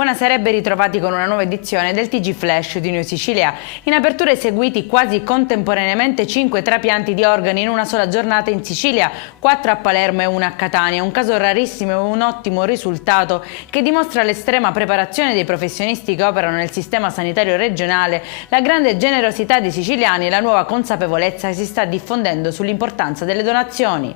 Buonasera e ben ritrovati con una nuova edizione del TG Flash di New Sicilia. In apertura eseguiti quasi contemporaneamente 5 trapianti di organi in una sola giornata in Sicilia, 4 a Palermo e 1 a Catania. Un caso rarissimo e un ottimo risultato che dimostra l'estrema preparazione dei professionisti che operano nel sistema sanitario regionale, la grande generosità dei siciliani e la nuova consapevolezza che si sta diffondendo sull'importanza delle donazioni.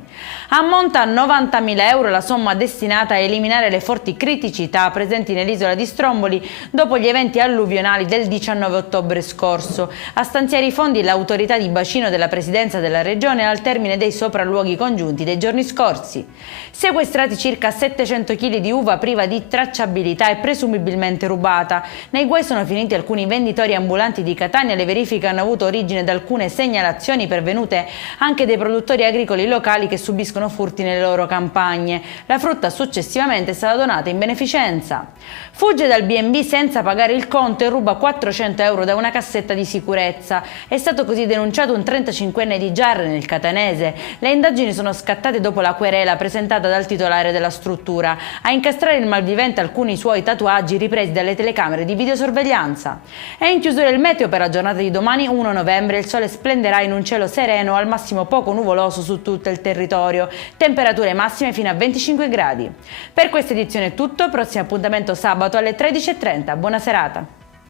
Ammonta a 90.000 euro la somma destinata a eliminare le forti criticità presenti nell'isola di Stromboli dopo gli eventi alluvionali del 19 ottobre scorso. A stanziare i fondi l'autorità di bacino della Presidenza della Regione al termine dei sopralluoghi congiunti dei giorni scorsi. Sequestrati circa 700 kg di uva priva di tracciabilità e presumibilmente rubata. Nei guai sono finiti alcuni venditori ambulanti di Catania. Le verifiche hanno avuto origine da alcune segnalazioni pervenute anche dai produttori agricoli locali che subiscono furti nelle loro campagne. La frutta successivamente è stata donata in beneficenza. Fugge dal B&B senza pagare il conto e ruba 400 euro da una cassetta di sicurezza. È stato così denunciato un 35enne di Giarre nel Catanese. Le indagini sono scattate dopo la querela presentata dal titolare della struttura. A incastrare il malvivente alcuni suoi tatuaggi ripresi dalle telecamere di videosorveglianza. È in chiusura il meteo per la giornata di domani 1 novembre. Il sole splenderà in un cielo sereno, al massimo poco nuvoloso su tutto il territorio. Temperature massime fino a 25 gradi. Per questa edizione è tutto, prossimo appuntamento sabato alle 13:30. Buona serata.